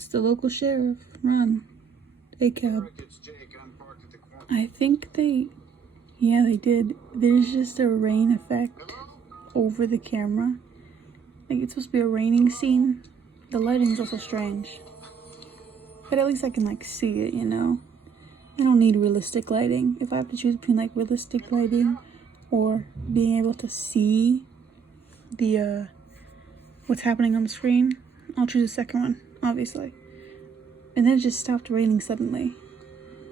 It's the local sheriff. Run. A cab. I think yeah, they did. There's just a rain effect over the camera. Like, it's supposed to be a raining scene. The lighting's also strange. But at least I can, like, see it, you know? I don't need realistic lighting. If I have to choose between, like, realistic lighting or being able to see the, what's happening on the screen, I'll choose the second one, obviously. And then it just stopped raining suddenly.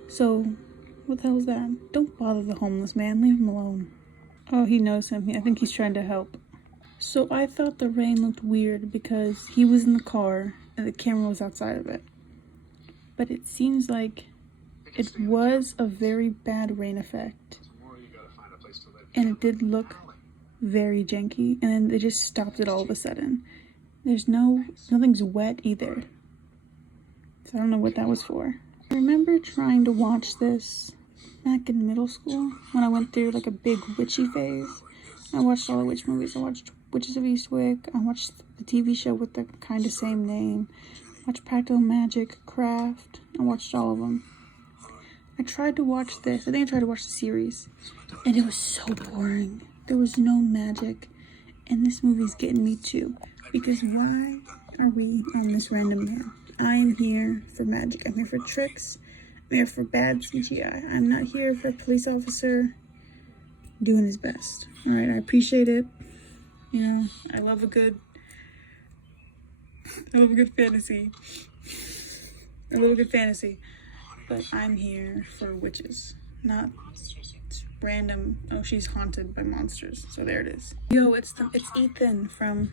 So, what the hell is that? Don't bother the homeless man. Leave him alone. Oh, he knows him. I think he's trying to help. So I thought the rain looked weird because he was in the car and the camera was outside of it. But it seems like it was a very bad rain effect. And it did look very janky. And then they just stopped it all of a sudden. Nothing's wet either. So I don't know what that was for. I remember trying to watch this back in middle school when I went through like a big witchy phase. I watched all the witch movies. I watched Witches of Eastwick. I watched the TV show with the kind of same name. I watched Practical Magic, Craft. I watched all of them. I tried to watch this. I think I tried to watch the series. And it was so boring. There was no magic. And this movie's getting me too. Because why are we on this random man? I am here for magic. I'm here for tricks. I'm here for bad CGI. I'm not here for a police officer doing his best. Alright, I appreciate it. You know, I love a good fantasy. I love a good fantasy. But I'm here for witches, not random, oh, she's haunted by monsters. So there it is. Yo, it's Ethan from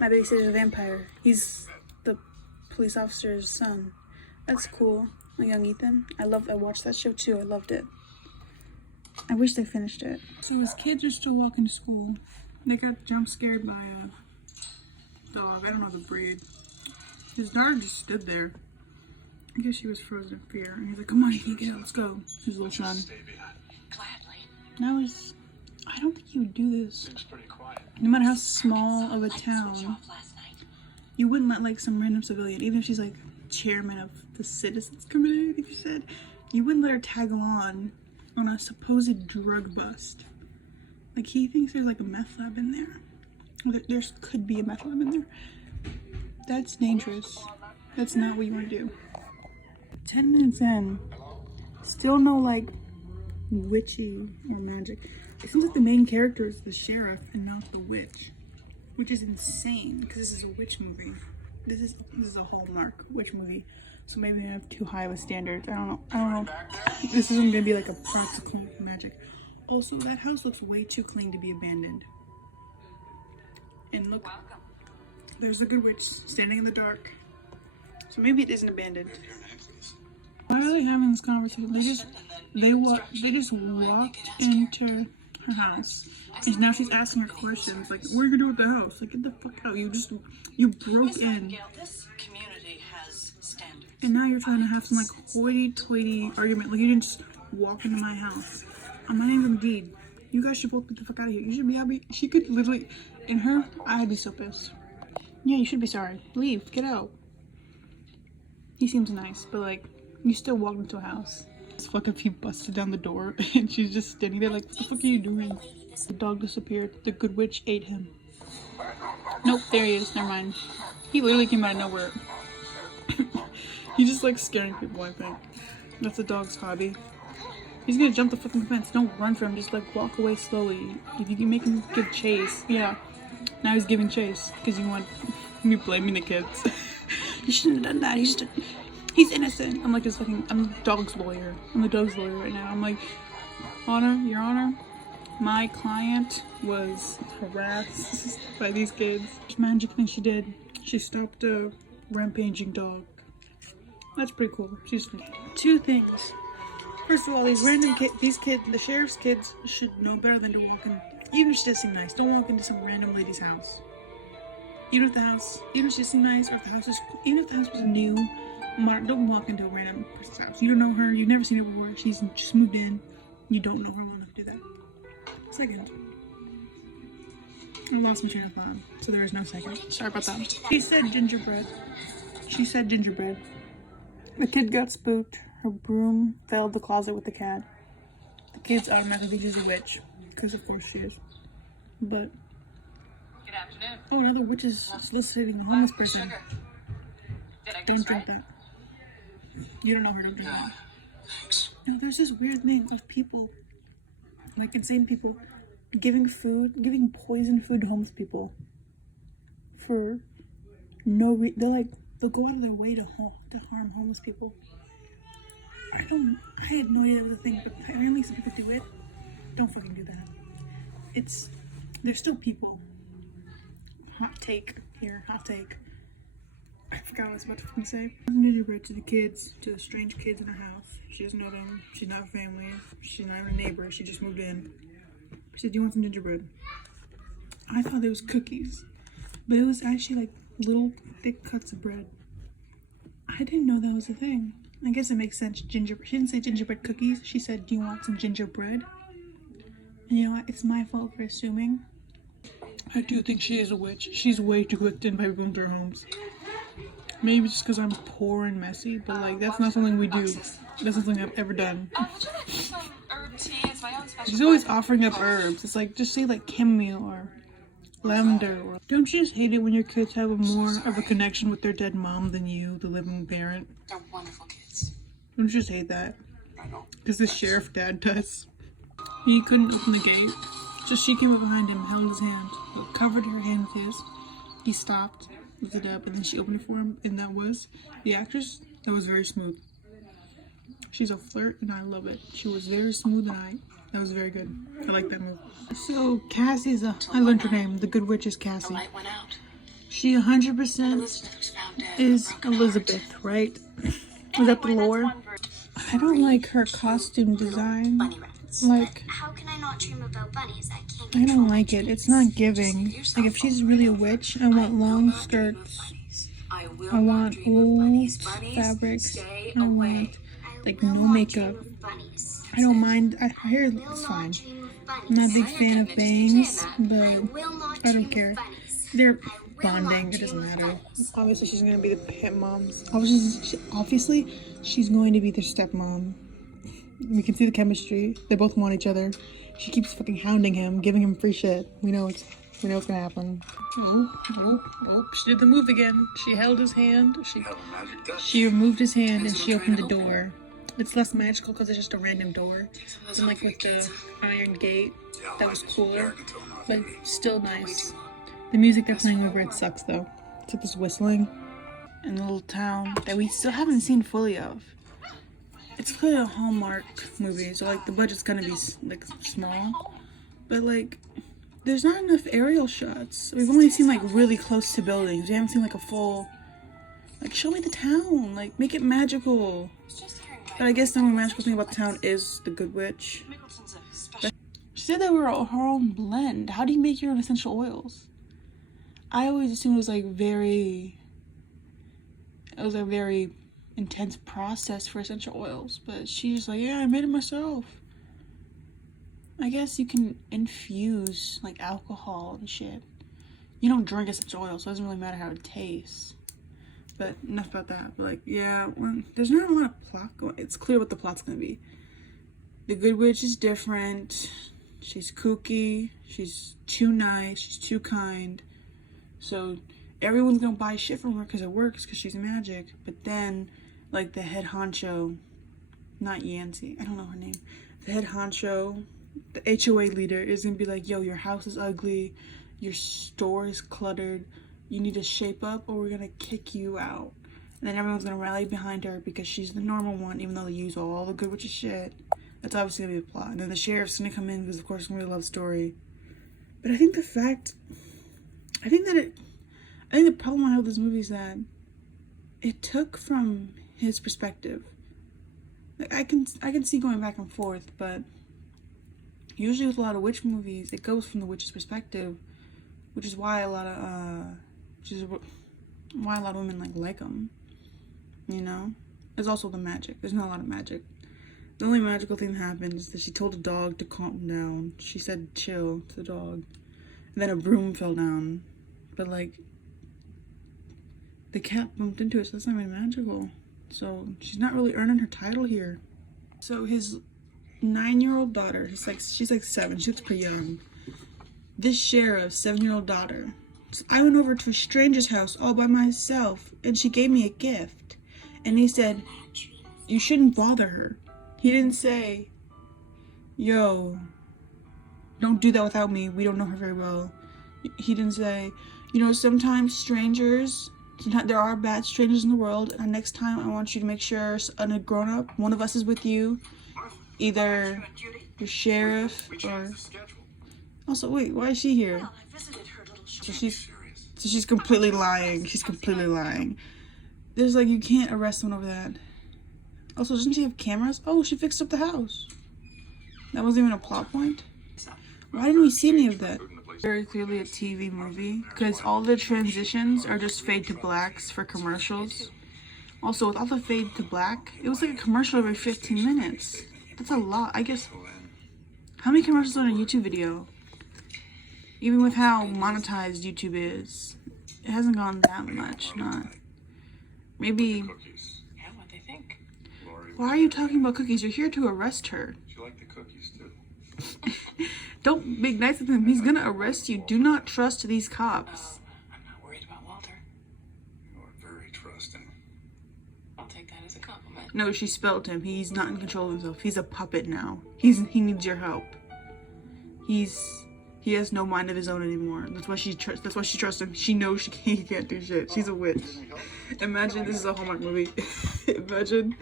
My Babysitter's Vampire. He's the police officer's son. That's cool. A young Ethan. I watched that show too. I loved it. I wish they finished it. So his kids are still walking to school. They got jump scared by a dog. I don't know the breed. His daughter just stood there. I guess she was frozen in fear. And he's like, come on, you get out, let's go. His little son. I don't think he would do this. No matter how small of a town, you wouldn't let like some random civilian, even if she's like chairman of the citizens committee, I think she said, you wouldn't let her tag along on a supposed drug bust. Like, he thinks there's like a meth lab in there. Or there could be a meth lab in there. That's dangerous. That's not what you want to do. 10 minutes in, still no like witchy or magic. It seems like the main character is the sheriff and not the witch, which is insane because this is a witch movie. This is a Hallmark witch movie, so maybe I have too high of a standard. I don't know. This isn't gonna be like a practical magic. Also, that house looks way too clean to be abandoned. And look, there's a good witch standing in the dark. So maybe it isn't abandoned. Why are they having this conversation? They just walked into her house, and now she's asking her questions like, "What are you gonna do with the house? Like, get the fuck out! You broke in, and now you're trying to have some like hoity-toity argument. Like, you didn't just walk into my house. I'm not even deed. You guys should both get the fuck out of here. You should be happy. She could literally, in her, I'd be so pissed. Yeah, you should be sorry. Leave. Get out. He seems nice, but like, you still walked into a house. This fucking he busted down the door and she's just standing there like, what the fuck are you doing? The dog disappeared. The good witch ate him. Nope, there he is. Never mind. He literally came out of nowhere. He's just like scaring people, I think. That's the dog's hobby. He's gonna jump the fucking fence. Don't run for him. Just like walk away slowly. If you can make him give chase. Yeah. Now he's giving chase because you want me blaming the kids. You shouldn't have done that. He's innocent. I'm like this fucking, I'm the dog's lawyer. I'm the dog's lawyer right now. I'm like, Your Honor, my client was harassed by these kids. Magic thing she did, she stopped a rampaging dog. That's pretty cool. She's two things. First of all, these kids, the sheriff's kids should know better than to walk in. Even if she does seem nice, don't walk into some random lady's house. Even if she seems nice, or if the house was new, don't walk into a random person's house. You don't know her, you've never seen her before, she's just moved in, you don't know her well enough to do that. Second, I lost my train of thought, so there is no second. Sorry about that. She said gingerbread. She said gingerbread. The kid got spooked. Her broom filled the closet with the cat. The kid's automatically think she's a witch. Because of course she is. But... Good afternoon. Oh, another witch is soliciting a homeless person. Don't drink that. You don't know her, don't drink that. Thanks. No, there's this weird thing of people, like insane people, giving poison food to homeless people. For no reason. They'll go out of their way to harm homeless people. I had no idea that was a thing, but apparently some people do it. Don't fucking do that. They're still people. Hot take here, hot take. I forgot what I was about to fucking say. Gingerbread to the kids, to the strange kids in her house. She doesn't know them. She's not family. She's not even a neighbor. She just moved in. She said, "Do you want some gingerbread?" I thought it was cookies, but it was actually like little thick cuts of bread. I didn't know that was a thing. I guess it makes sense. Gingerbread. She didn't say gingerbread cookies. She said, "Do you want some gingerbread?" And you know what? It's my fault for assuming. I do think she is a witch. She's way too quick to invite people into her homes. Maybe just because I'm poor and messy, but like that's not something we do. That's not something I've ever done. She's always offering up herbs. It's like, just say like chamomile or lavender. Or... Don't you just hate it when your kids have more of a connection with their dead mom than you, the living parent? They're wonderful kids. Don't you just hate that? I know. Because the sheriff dad does. He couldn't open the gate. So she came up behind him, held his hand, covered her hand with his. He stopped, lifted it up, and then she opened it for him. And that was the actress. That was very smooth. She's a flirt, and I love it. She was very smooth, and that was very good. I like that move. So Cassie's I learned her name. The good witch is Cassie. The light went out. She 100% Elizabeth was found dead. is Elizabeth, right? Was that the lore? I don't like her costume design. Bunny rabbits. Like, How can I not dream about bunnies? I can't I control don't my like it. dreams. It's not giving. Like, if she's really a witch, I want long skirts. I will I want not dream of old bunnies. Bunnies, fabrics. stay I away. want, I like, will no not makeup. dream of bunnies. I don't mind. I hear I will it's not fine. dream of bunnies. I'm not a big fan of bangs, I but will not I dream don't of care. bunnies. They're I will not bonding. It dream doesn't of matter. bunnies. Obviously, she's gonna be the pet moms. Obviously, she's going to be their stepmom. We can see the chemistry. They both want each other. She keeps fucking hounding him, giving him free shit. We know it's gonna happen. Oh, she did the move again. She held his hand. She removed his hand and she opened the door. It's less magical because it's just a random door. And like with the iron gate, that was cooler, but still nice. The music they're playing over it sucks though. It's like this whistling in a little town that we still haven't seen fully of. It's clearly a Hallmark movie, so like the budget's gonna be like small, but like there's not enough aerial shots. We've only seen like really close to buildings. We haven't seen like a full, like, show me the town, like make it magical. But I guess the only magical thing about the town is the Good Witch. But she said they were her own blend. How do you make your own essential oils? I always assumed it was a very intense process for essential oils, but she's just like, yeah, I made it myself. I guess you can infuse like alcohol and shit. You don't drink essential oil, so it doesn't really matter how it tastes. But enough about that. But like, yeah, there's not a lot of plot going. It's clear what the plot's gonna be. The Good Witch is different. She's kooky. She's too nice. She's too kind. So everyone's gonna buy shit from her because it works, because she's magic. But then, like, the head honcho, not Yancy, I don't know her name. The head honcho, the HOA leader is gonna be like, yo, your house is ugly. Your store is cluttered. You need to shape up or we're gonna kick you out. And then everyone's gonna rally behind her because she's the normal one, even though they use all the Good Witch's shit. That's obviously gonna be the plot. And then the sheriff's gonna come in because, of course, it's gonna be a love story. But I think the problem I have with this movie is that it took from his perspective. Like, I can see going back and forth, but usually with a lot of witch movies, it goes from the witch's perspective, which is why a lot of women like them, you know? There's also the magic. There's not a lot of magic. The only magical thing that happened is that she told the dog to calm down. She said chill to the dog. And then a broom fell down. But like, The cat bumped into it, so that's not even magical. So she's not really earning her title here. So his 9-year-old daughter, she's like 7, she looks pretty young. This sheriff's 7-year-old daughter. So I went over to a stranger's house all by myself, and she gave me a gift. And he said, you shouldn't bother her. He didn't say, yo, don't do that without me. We don't know her very well. He didn't say, you know, sometimes there are bad strangers in the world, and next time I want you to make sure a grown-up, one of us is with you, either your sheriff or... Also, wait, why is she here? So she's completely lying. She's completely lying. There's like, you can't arrest someone over that. Also, doesn't she have cameras? Oh, she fixed up the house. That wasn't even a plot point. Why didn't we see any of that? Very clearly a TV movie, because all the transitions are just fade to blacks for commercials. Also, with all the fade to black, it was like a commercial every 15 minutes. That's a lot. I guess, how many commercials on a YouTube video? Even with how monetized YouTube is, it hasn't gone that much. Not maybe. Yeah, what they think. Why are you talking about cookies? You're here to arrest her. She liked the cookies too. Don't be nice with him. He's gonna arrest you. Do not trust these cops. I'm not worried about Walter. You are very trusting. I'll take that as a compliment. No, she spelled him. He's not in control of himself. He's a puppet now. He needs your help. He has no mind of his own anymore. That's why she trusts him. She knows he can't do shit. She's a witch. Imagine this is a Hallmark movie. Imagine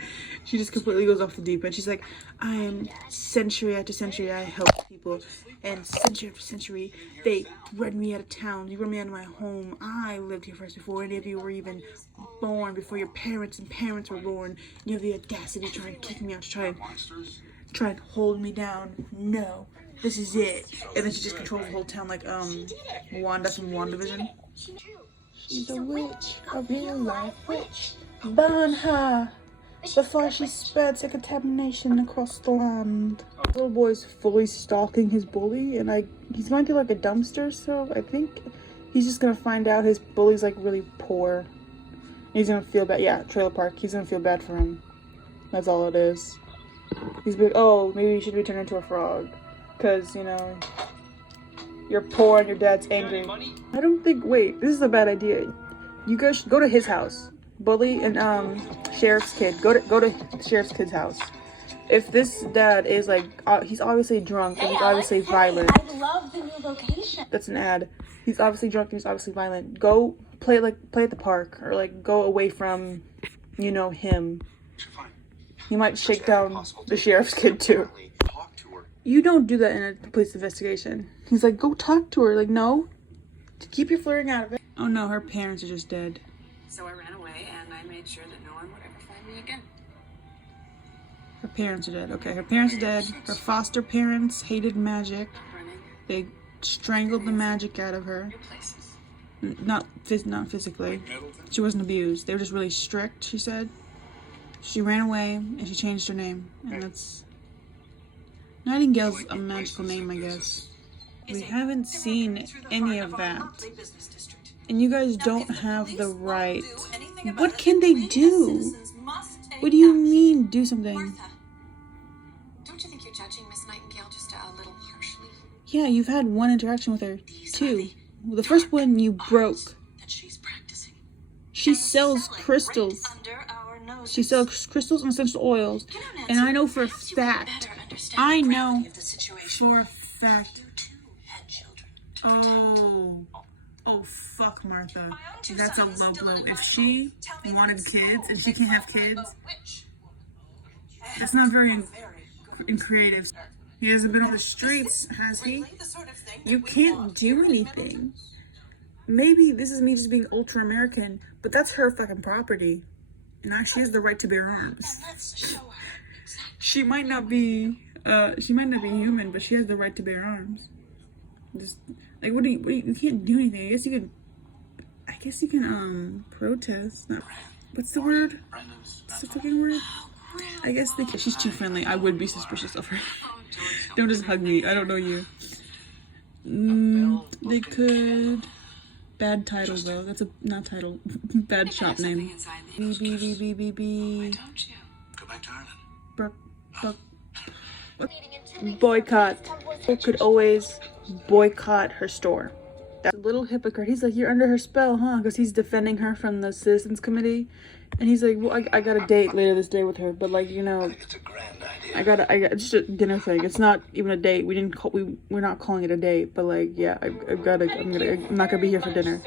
she just completely goes off the deep end. She's like, I am century after century I help people, and century after century they run me out of town. You run me out of my home. I lived here first before any of you were even born, before your parents were born. You have the audacity to try and kick me out, to try and hold me down. No. This is it. And then she just controls the whole town like Wanda from WandaVision. She's a witch, a real life witch. Burn her before she spreads a contamination across the land. The little boy's fully stalking his bully, and he's going to like a dumpster, so I think he's just gonna find out his bully's like really poor. He's gonna feel bad. Yeah, trailer park. He's gonna feel bad for him. That's all it is. He's like, oh, maybe you should be turned into a frog. Because, you know, you're poor and your dad's angry. I don't think, wait, this is a bad idea. You guys should go to his house. Bully and, sheriff's kid. Go to sheriff's kid's house. If this dad is like, he's obviously drunk and he's obviously violent. I love the new location. That's an ad. He's obviously drunk and he's obviously violent. Go play at the park, or like go away from, you know, him. He might shake down the sheriff's kid too. You don't do that in a police investigation. He's like, go talk to her. Like, no. Keep your flirting out of it. Oh no, her parents are just dead. So I ran away and I made sure that no one would ever find me again. Her parents are dead. Okay, her parents are dead. Her foster parents hated magic. They strangled the magic out of her. Not physically. She wasn't abused. They were just really strict, she said. She ran away and she changed her name. And that's... Nightingale's a magical name, I guess. We haven't seen any of that. And you guys don't have the right. What can they do? What do you mean, do something? Don't you think you're judging Miss Nightingale just a little harshly? Yeah, you've had one interaction with her. 2. Well, the first one you broke. That she's practicing. She sells crystals. She sells crystals and essential oils. And I know for a fact. I know for a fact. Oh, fuck Martha. That's a low blow. If she wanted kids and she can't have kids, that's not very creative. He hasn't been on the streets, has he? You can't do anything. Maybe this is me just being ultra American, but that's her fucking property. And now she has the right to bear arms. She might not be human, but she has the right to bear arms. Just like you can't do anything. I guess you can protest. Not, what's the word? What's the fucking word? I guess she's too friendly. I would be suspicious of her. Don't just hug me. I don't know you. They could Bad title though. That's a not title. Bad shop name. B. I told you. Go back to Ireland. Boycott. People could always boycott her store. That's a little hypocrite. He's like, you're under her spell, huh? Because he's defending her from the Citizens Committee. And he's like, well, I got a date later this day with her. But like, you know, It's a grand idea. I got just a dinner thing. It's not even a date. We're not calling it a date. But like, yeah, I'm not gonna be here for dinner.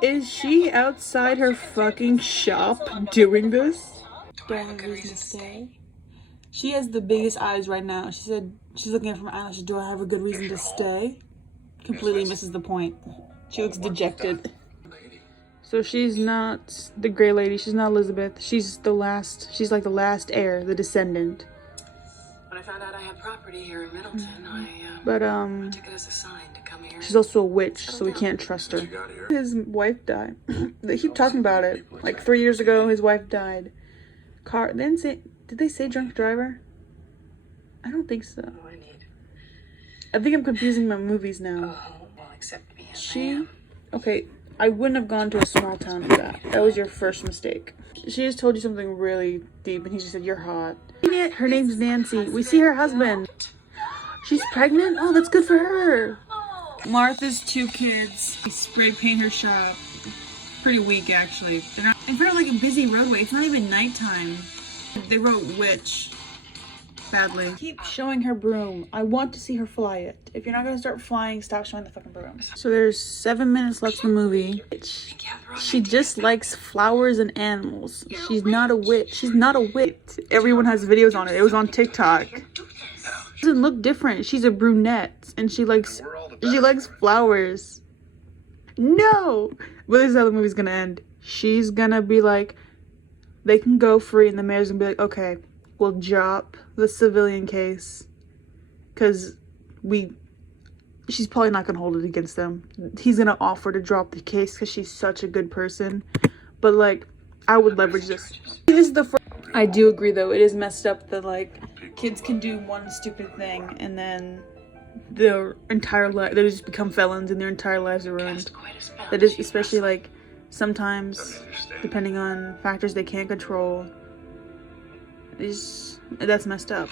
Is she outside her fucking shop doing this? Do I have a good reason to stay? She has the biggest eyes right now. She said she's looking at from eyelashes. Do I have a good reason to stay? Completely misses the point. She looks dejected. So she's not the gray lady. She's not Elizabeth. She's like the last heir, the descendant. When I found out I had property here in Middleton, I But took it as a sign to come here. she's also a witch, so we can't trust her. You got here. His wife died. They keep talking about it. Like 3 years ago, his wife died. Did they say drunk driver? I don't think so. What do I need? I think I'm confusing my movies now. Oh, well, accept me as I am. Okay, I wouldn't have gone to a small town for that. That was your first mistake. She just told you something really deep, and he just said, you're hot. Her name's Nancy. We see her husband. She's pregnant? Oh, that's good for her. Martha's 2 kids. They spray paint her shop. Pretty weak, actually. They're not in front of like a busy roadway. It's not even nighttime. They wrote witch badly. Keep showing her broom. I want to see her fly it. If you're not gonna start flying, stop showing the fucking broom. So there's 7 minutes left in the movie. She just likes flowers and animals. She's not a witch. She's not a witch. Everyone has videos on it. It was on TikTok. She doesn't look different. She's a brunette and she likes flowers. No! But this is how the movie's gonna end. She's gonna be like, they can go free, and the mayor's gonna be like, okay, we'll drop the civilian case. Because she's probably not gonna hold it against them. He's gonna offer to drop the case because she's such a good person. But like, I would leverage this. This is the first. I do agree though, it is messed up that like, kids can do one stupid thing and then their entire life, they just become felons and their entire lives are ruined. That is especially like, sometimes, depending on factors they can't control, that's messed up.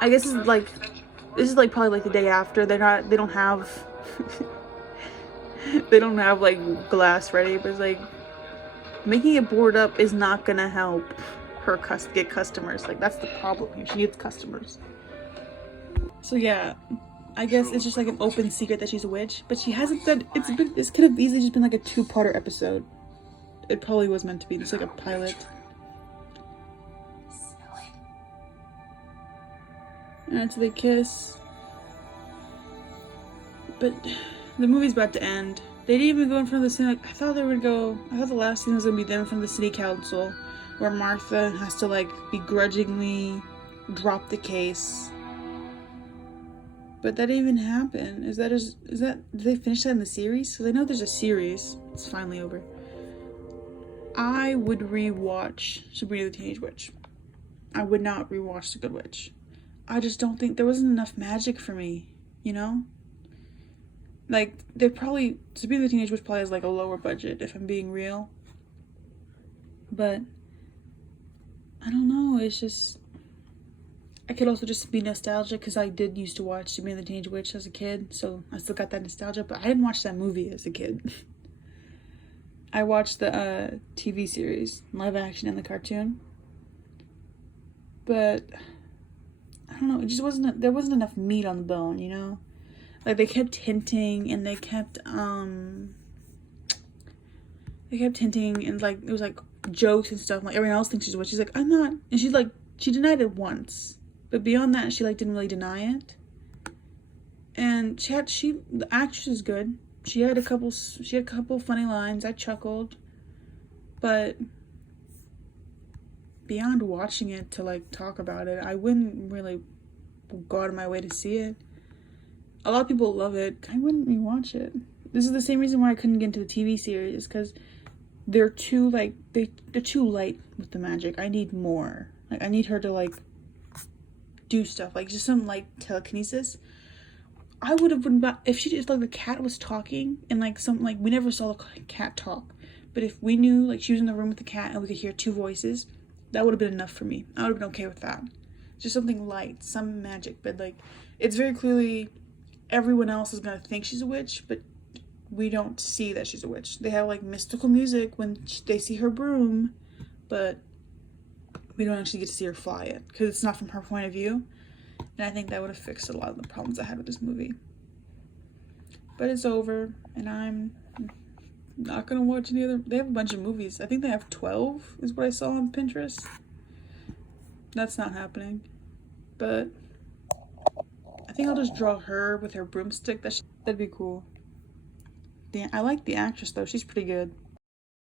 I guess this is like probably like the day after. They don't have like glass ready, but it's like making it board up is not gonna help her get customers. Like that's the problem here. She needs customers. So yeah, I guess it's just like an open secret that she's a witch, but she hasn't said. This could have easily just been like a 2-parter episode. It probably was meant to be just like a pilot. And so they kiss, but the movie's about to end. They didn't even go in front of the city. Like, I thought the last scene was gonna be them in front of the city council, where Martha has to like begrudgingly drop the case. But that didn't even happen. Did they finish that in the series? Because I know there's a series. It's finally over. I would rewatch Sabrina the Teenage Witch. I would not rewatch The Good Witch. I just don't think there wasn't enough magic for me, you know? Like, Sabrina the Teenage Witch probably has like a lower budget, if I'm being real. But, I don't know, it's just, I could also just be nostalgic because I did used to watch Sabrina the Teenage Witch as a kid, so I still got that nostalgia, but I didn't watch that movie as a kid. I watched the TV series, live action and the cartoon. But, I don't know, it just there wasn't enough meat on the bone, you know? Like, they kept hinting, and they kept hinting, and like, it was like jokes and stuff. Like, everyone else thinks she's a witch. She's like, I'm not. And she denied it once. But beyond that, she like didn't really deny it. And the actress is good. She had a couple funny lines. I chuckled. But beyond watching it to like talk about it, I wouldn't really go out of my way to see it. A lot of people love it. I wouldn't rewatch it. This is the same reason why I couldn't get into the TV series, because they're too like they're too light with the magic. I need more. Like, I need her to like do stuff, like just some like telekinesis. I would have been, if she just, like, the cat was talking, and, like, we never saw the cat talk, but if we knew, like, she was in the room with the cat, and we could hear two voices, that would have been enough for me. I would have been okay with that. Just something light, some magic, but, like, it's very clearly everyone else is gonna think she's a witch, but we don't see that she's a witch. They have, like, mystical music when they see her broom, but we don't actually get to see her fly it, because it's not from her point of view. And I think that would have fixed a lot of the problems I had with this movie. But it's over, and I'm not gonna watch any other. They have a bunch of movies. I think they have 12, is what I saw on Pinterest. That's not happening. But I think I'll just draw her with her broomstick. That'd be cool. I like the actress, though. She's pretty good.